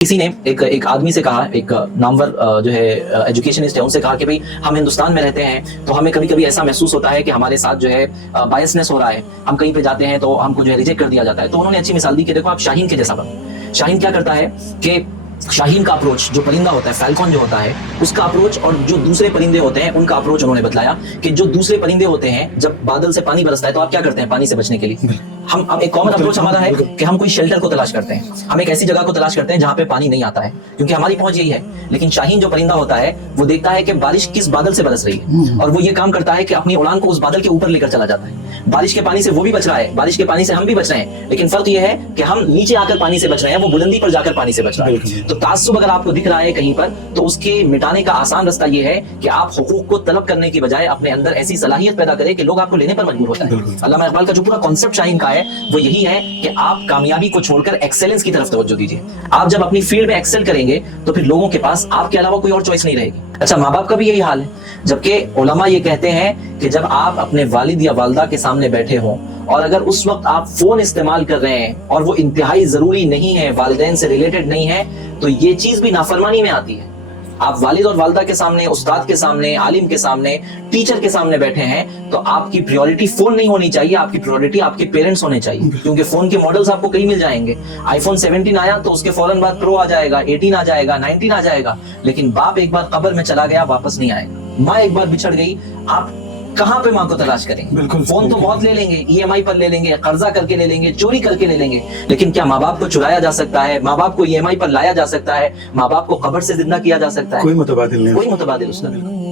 किसी ने एक आदमी से कहा, एक नामवर जो है एजुकेशनिस्ट है, उनसे कहा कि भाई हम हिंदुस्तान में रहते हैं तो हमें कभी कभी ऐसा महसूस होता है कि हमारे साथ जो है बायसनेस हो रहा है, हम कहीं पे जाते हैं तो हमको जो है रिजेक्ट कर दिया जाता है। तो उन्होंने अच्छी मिसाल दी कि देखो आप शाहीन के जैसा बनो। शाहीन क्या करता है कि शाहीन का अप्रोच, जो परिंदा होता है, फैल्कॉन जो होता है, उसका अप्रोच और जो दूसरे परिंदे होते हैं उनका अप्रोच उन्होंने बतलाया कि जो दूसरे परिंदे होते हैं, जब बादल से पानी बरसता है तो आप क्या करते हैं पानी से बचने के लिए? हम एक कॉमन अप्रोच हमारा है कि हम कोई शेल्टर को तलाश करते हैं, हम एक ऐसी जगह को तलाश करते हैं जहां पे पानी नहीं आता है, क्योंकि हमारी पहुंच यही है। लेकिन शाहीन जो परिंदा होता है वो देखता है कि बारिश किस बादल से बरस रही है और वो ये काम करता है कि अपनी उड़ान को उस बादल के ऊपर लेकर चला जाता है। बारिश के पानी से वो भी बच रहा है, बारिश के पानी से हम भी बच रहे हैं, लेकिन फर्क ये है कि हम नीचे आकर पानी से बच रहे हैं, वो बुलंदी पर जाकर पानी से बच रहा है। तो तासुब अगर आपको दिख रहा है कहीं पर, तो उसके मिटाने का आसान रास्ता ये है कि आप हुकूक को तलब करने की बजाय अपने अंदर ऐसी सलाहियत पैदा करें कि लोग आपको लेने पर मजबूर होता है। अल्लामा इकबाल का जो पूरा कॉन्सेप्ट शाहीन का है वो यही है कि आप कामयाबी को छोड़कर एक्सेलेंस की तरफ तवज्जो दीजिए। आप जब अपनी फील्ड में एक्सेल करेंगे तो फिर लोगों के पास आपके अलावा कोई और चॉइस नहीं रहेगी। अच्छा, माँ बाप का भी यही हाल है, जबकि उलमा ये कहते हैं कि जब आप अपने वालिद या वालदा के सामने बैठे हों और अगर उस वक्त आप फोन इस्तेमाल कर रहे हैं और वो इंतहाई जरूरी नहीं है, वालिदैन से रिलेटेड नहीं है, तो ये चीज भी नाफरमानी में आती है। आप वालिद और वालदा के सामने, उस्ताद के सामने, आलिम के सामने, टीचर के सामने बैठे हैं तो आपकी प्रायोरिटी फोन नहीं होनी चाहिए, आपकी प्रायोरिटी आपके पेरेंट्स होने चाहिए, क्योंकि फोन के मॉडल्स आपको कहीं मिल जाएंगे। आईफोन 17 आया तो उसके फौरन बाद प्रो आ जाएगा, 18 आ जाएगा, 19 आ जाएगा, लेकिन बाप एक बार कब्र में चला गया, वापस नहीं आएगा। माँ एक बार बिछड़ गई, आप कहाँ पे माँ को तलाश करेंगे? फोन तो बहुत ले लेंगे, ईएमआई पर ले लेंगे, कर्जा करके ले लेंगे, चोरी करके ले लेंगे, लेकिन क्या माँ बाप को चुराया जा सकता है? माँ बाप को ईएमआई पर लाया जा सकता है? माँ बाप को कब्र से जिंदा किया जा सकता है? कोई मुतबादिल नहीं, कोई मुतबादिल उसका नहीं।